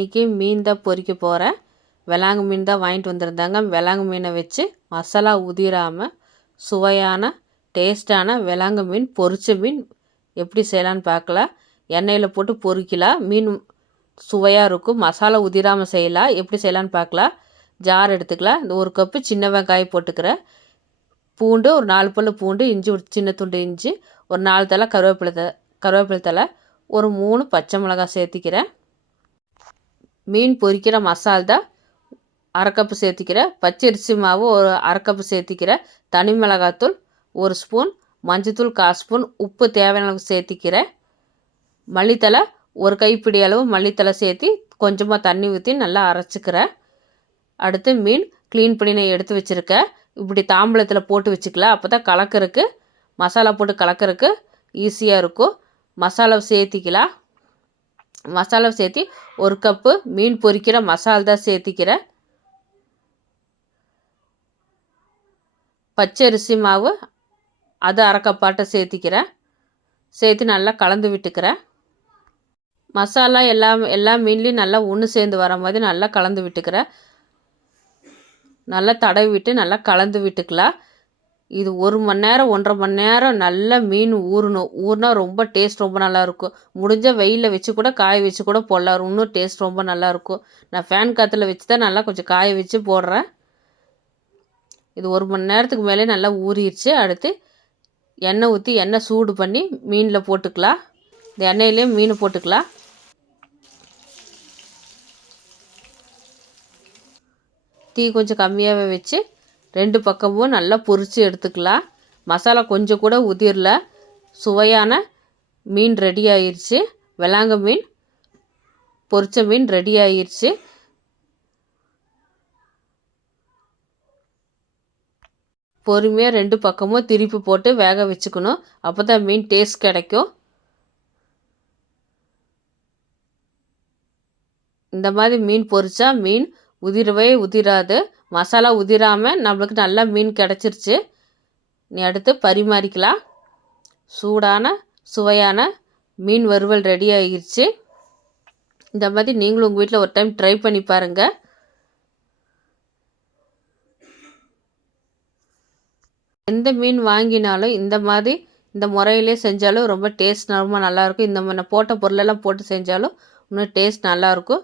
இன்றைக்கி மீன் தான் பொறிக்க போகிறேன் விலாங்கு மீன் தான் வாங்கிட்டு வந்திருந்தாங்க. விலாங்கு மீனை வச்சு மசாலா உதிராமல் சுவையான டேஸ்டான விலாங்கு மீன் பொரிச்ச மீன் எப்படி செய்யலான்னு பார்க்கலாம் எண்ணெயில் போட்டு பொறிக்கலாம். மீன் சுவையாக இருக்கும். மசாலா உதிராமல் செய்யலாம். எப்படி செய்யலான்னு பார்க்கலாம் ஜார் எடுத்துக்கலாம். இந்த ஒரு கப்பு சின்ன வெங்காயம் போட்டுக்கிறேன். பூண்டு ஒரு நாலு பல்லு பூண்டு இஞ்சி ஒரு சின்ன துண்டு இஞ்சி ஒரு நாலு தலை கருவேப்பிலை த கருவேப்பிலை தலை ஒரு மூணு பச்சை மிளகாய் சேர்த்திக்கிறேன். மீன் பொரிக்கிற மசால் தான் அரை கப்பு சேர்த்திக்கிறேன் பச்சரிசி மாவு ஒரு அரை கப்பு சேர்த்திக்கிறேன் தனி மிளகாத்தூள் ஒரு ஸ்பூன் மஞ்சத்தூள் கால் ஸ்பூன் உப்பு தேவையான அளவுக்கு சேர்த்திக்கிறேன் மல்லித்தலை ஒரு கைப்பிடி அளவு மல்லித்தலை சேர்த்தி கொஞ்சமாக தண்ணி ஊற்றி நல்லா அரைச்சிக்கிறேன் அடுத்து மீன் க்ளீன் பண்ணி நான் எடுத்து வச்சுருக்கேன். இப்படி தாம்பளத்தில் போட்டு வச்சுக்கலாம். அப்போ தான் கலக்கறக்கு மசாலா போட்டு கலக்கறக்கு ஈஸியாக இருக்கும். மசாலாவை சேர்த்திக்கலாம். மசாலா சேர்த்தி ஒரு கப்பு மீன் பொரிக்கிற மசால் தான் சேர்த்திக்கிறேன் பச்சரிசி மாவு அது அரைக்கப்பாட்டை சேர்த்திக்கிறேன் சேர்த்து நல்லா கலந்து விட்டுக்கிறேன் மசாலா எல்லா எல்லா மீன்லேயும் நல்லா ஒன்று சேர்ந்து வர மாதிரி நல்லா கலந்து விட்டுக்கிறேன் நல்லா தடவி விட்டு நல்லா கலந்து விட்டுக்கலாம். இது ஒரு மணி நேரம் ஒன்றரை மணி நேரம் நல்லா மீன் ஊறணும். ஊறினா ரொம்ப டேஸ்ட் ரொம்ப நல்லாயிருக்கும் முடிஞ்சால் வெயிலில் வச்சு கூட காய வச்சு கூட போடலாம். இன்னும் டேஸ்ட் ரொம்ப நல்லாயிருக்கும் நான் ஃபேன் காற்றுல வச்சு தான் நல்லா கொஞ்சம் காய வச்சு போடுறேன். இது ஒரு மணி நேரத்துக்கு மேலே நல்லா ஊறிடுச்சு. அடுத்து எண்ணெய் ஊற்றி எண்ணெய் சூடு பண்ணி மீனில் போட்டுக்கலாம். இந்த எண்ணெயிலையும் மீன் போட்டுக்கலாம். தீ கொஞ்சம் கம்மியாகவே வச்சு ரெண்டு பக்கமும் நல்லா பொரித்து எடுத்துக்கலாம். மசாலா கொஞ்சம் கூட உதிரல. சுவையான மீன் ரெடி ஆயிடுச்சு வெளாங்க மீன் பொரித்த மீன் ரெடி ஆயிடுச்சு பொறுமையாக ரெண்டு பக்கமும் திருப்பி போட்டு வேக வச்சுக்கணும். அப்போ தான் மீன் டேஸ்ட் கிடைக்கும். இந்த மாதிரி மீன் பொரித்தா மீன் உதிரவே உதிராது. மசாலா உதிராமல் நம்மளுக்கு நல்லா மீன் கிடச்சிருச்சு. நீ அடுத்து பரிமாறிக்கலாம். சூடான சுவையான மீன் வறுவல் ரெடி ஆகிருச்சு. இந்த மாதிரி நீங்களும் உங்கள் வீட்டில் ஒரு டைம் ட்ரை பண்ணி பாருங்கள் எந்த மீன் வாங்கினாலும் இந்த மாதிரி இந்த முறையிலே செஞ்சாலும் ரொம்ப டேஸ்ட் ரொம்ப நல்லாயிருக்கும் இந்த மாதிரி போட்ட பொருளெல்லாம் போட்டு செஞ்சாலும் இன்னும் டேஸ்ட் நல்லாயிருக்கும்